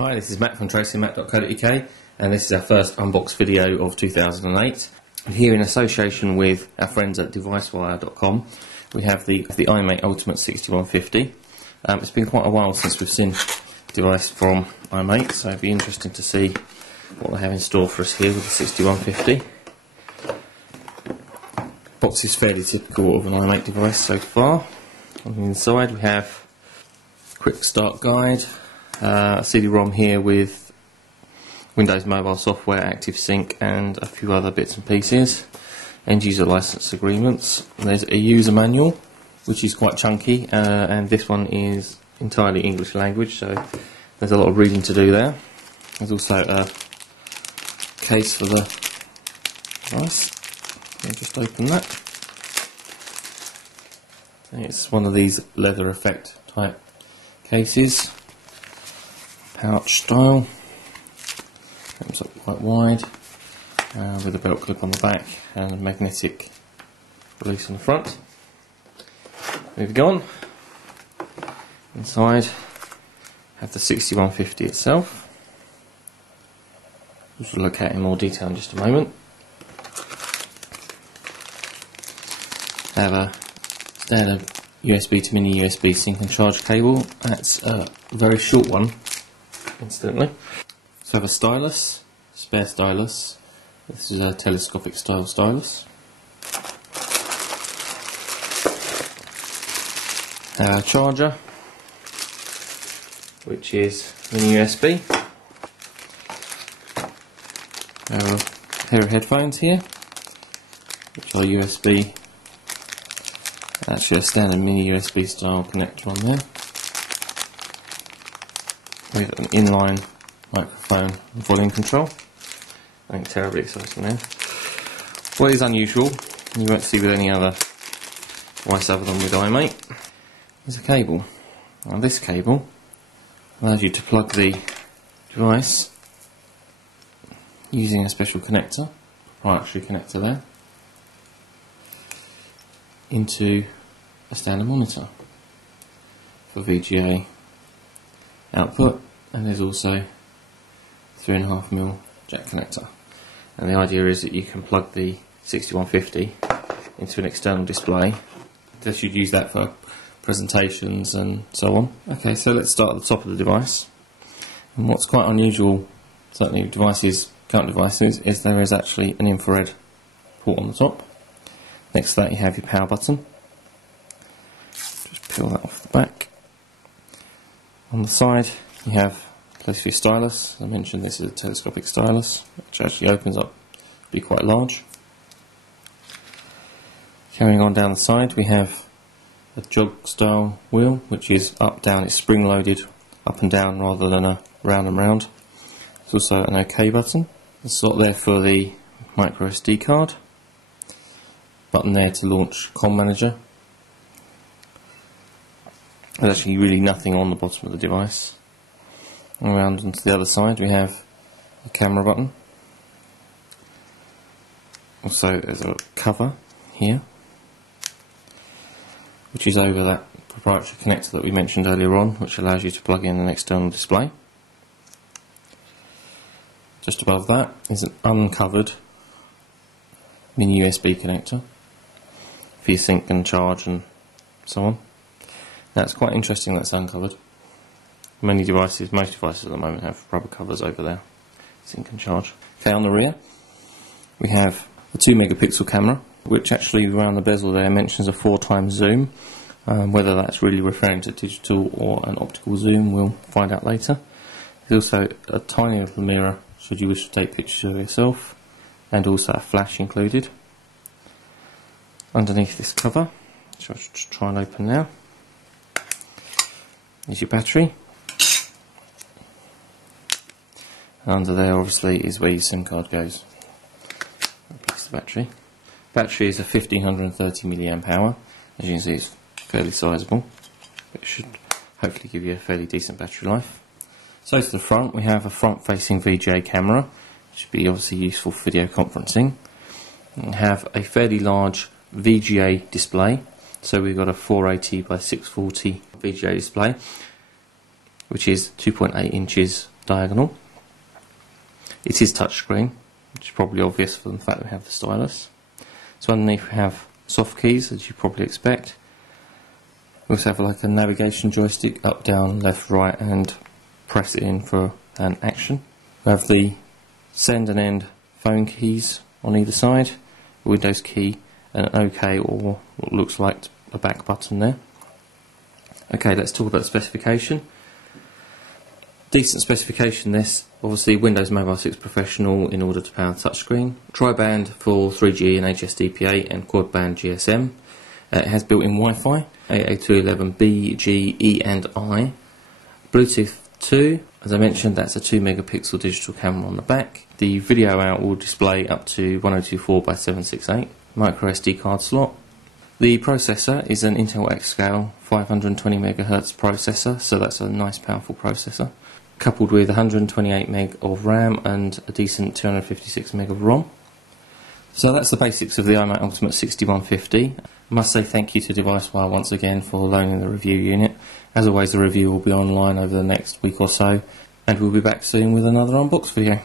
Hi, this is Matt from tracingmatt.co.uk, and this is our first unboxed video of 2008. And here, in association with our friends at devicewire.com, we have the iMate Ultimate 6150. It's been quite a while since we've seen a device from iMate, so it'd be interesting to see what they have in store for us here with the 6150. Box is fairly typical of an iMate device so far. On the inside we have a quick start guide, a CD-ROM here with Windows Mobile Software, Active Sync and a few other bits and pieces, end user license agreements. There's a user manual which is quite chunky, and this one is entirely English language, so there's a lot of reading to do there. There's also a case for the device. I'll just open that. It's one of these leather effect type cases, pouch style, comes up quite wide, with a belt clip on the back and a magnetic release on the front. Moving on, inside have the 6150 itself, which we'll look at in more detail in just a moment. Have a standard USB to mini USB sync and charge cable. That's a very short one, incidentally. So I have a stylus, spare stylus. This is a telescopic style stylus. A charger, which is mini USB. A pair of headphones here, which are USB. Actually a standard mini USB style connector on there, with an inline microphone and volume control. Nothing terribly exciting there. What is unusual, you won't see with any other device other than with iMate, is a cable. Now this cable allows you to plug the device using a special connector, proprietary connector there, into a standard monitor for VGA output, and there's also 3.5mm jack connector. And the idea is that you can plug the 6150 into an external display. Just you'd use that for presentations and so on. Okay, so let's start at the top of the device. And what's quite unusual, certainly with devices, current devices, is there is actually an infrared port on the top. Next to that you have your power button. Just peel that off the back. On the side you have a place for your stylus. As I mentioned, this is a telescopic stylus, which actually opens up to be quite large. Carrying on down the side we have a jog style wheel, which is up down, it's spring loaded up and down rather than a round and round. There's also an OK button, a slot there for the micro SD card, button there to launch COM Manager. There's actually really nothing on the bottom of the device. Around onto the other side we have a camera button. Also there's a cover here, which is over that proprietary connector that we mentioned earlier on, which allows you to plug in an external display. Just above that is an uncovered mini USB connector for your sync and charge and so on. Now it's quite interesting that's uncovered. Most devices at the moment have rubber covers over there, sync and charge. Okay, on the rear we have a 2 megapixel camera, which actually around the bezel there mentions a 4x zoom. Whether that's really referring to digital or an optical zoom, we'll find out later. There's also a tiny little mirror should you wish to take pictures of yourself, and also a flash included. Underneath this cover, which I'll just try and open now, is your battery. And under there obviously is where your SIM card goes. Replace the battery. Battery is a 1530 mAh. As you can see, it's fairly sizable. It should hopefully give you a fairly decent battery life. So to the front we have a front facing VGA camera, which should be obviously useful for video conferencing. We have a fairly large VGA display, so we've got a 480 by 640 VGA display, which is 2.8 inches diagonal. It is touchscreen, which is probably obvious from the fact that we have the stylus. So underneath we have soft keys, as you probably expect. We also have like a navigation joystick, up, down, left, right, and press it in for an action. We have the send and end phone keys on either side, a Windows key, and an OK or what looks like a back button there. Okay, let's talk about the specification. Decent specification this. Obviously Windows Mobile 6 Professional in order to power the touchscreen. Tri-band for 3G and HSDPA and quad-band GSM. It has built-in Wi-Fi, 802.11b, G, E and I. Bluetooth 2, as I mentioned, that's a 2 megapixel digital camera on the back. The video out will display up to 1024 by 768. Micro SD card slot. The processor is an Intel X-Scale 520 MHz processor, so that's a nice powerful processor, coupled with 128 meg of RAM and a decent 256 meg of ROM. So that's the basics of the iMac Ultimate 6150. I must say thank you to DeviceWire once again for loaning the review unit. As always, the review will be online over the next week or so, and we'll be back soon with another unboxed video.